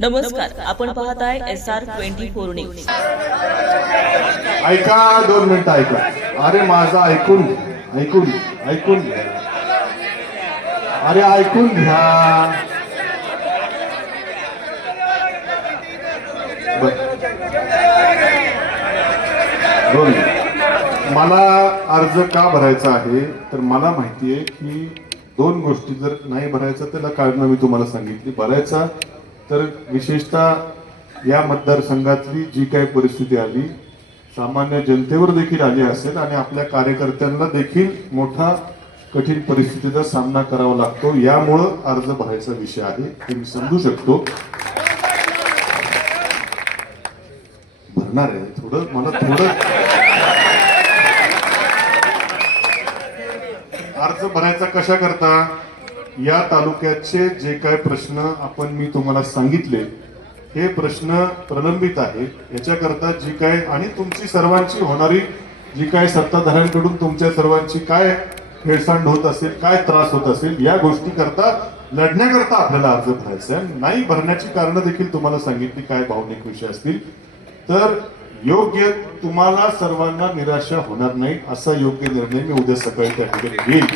नमस्कार, आपण पाहत आहे SR24 न्यूज। ऐका, 2 मिनिटं ऐका। अरे माझा ऐकून घ्या। अरे ऐकून घ्या। दोन मला अर्ज का भरायचा आहे तर मला माहिती आहे की 2 गोष्टी जर नाही भरायचं त्याला कारण मी तुम्हाला सांगितली। भरायचा तर विशेषतः या मतदारसंघातली जी काही परिस्थिती आली सामान्य जनतेवर देखील आली असेल आणि आपल्या कार्यकर्त्यांना देखील मोठा कठीण परिस्थितीचा सामना करावा लागतो, यामुळे अर्ज भरायचा विषय आहे हे मी समजू शकतो। भरणार आहे मला थोडं अर्ज भरायचा कशा करता, या तालुक्याचे जे काय प्रश्न मी तुम्हाला सांगितले हे प्रश्न प्रलंबित आहे, याच्याकरता जी काय आणि तुमची सर्वांची होणारी जी काय सत्ताधाऱ्यांकडून तुमच्या सर्वांची काय हेळसांड होत असेल, काय त्रास होत असेल, या गोष्टी करता लढण्याकरता आपल्याला अर्ज भरायचा आहे। नाही भरण्याची कारणं देखील तुम्हाला सांगितली काय भावनिक विषय असतील तर योग्य तुम्हाला सर्वांना निराशा होणार नाही असा योग्य निर्णय मी उद्या सकाळी त्या ठिकाणी घेईल।